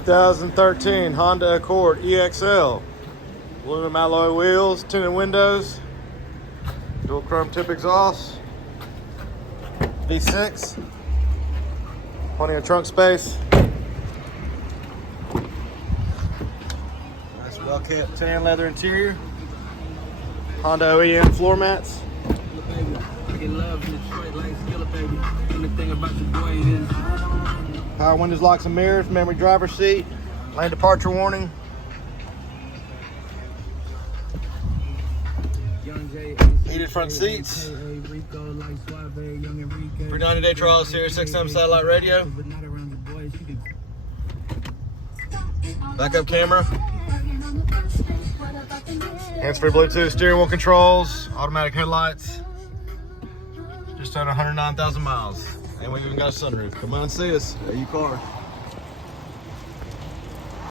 2013 Honda Accord EXL. Aluminum alloy wheels, tinted windows, dual chrome tip exhaust, V6, plenty of trunk space. Nice well kept tan leather interior. Honda OEM floor mats. Power windows, locks and mirrors, memory driver's seat, lane departure warning. Heated front seats. Free 90-day trial, Sirius XM satellite radio. Backup camera. Hands-free Bluetooth steering wheel controls, automatic headlights. Just under 109,000 miles. And we've even got a sunroof. Come on and see us. There you car.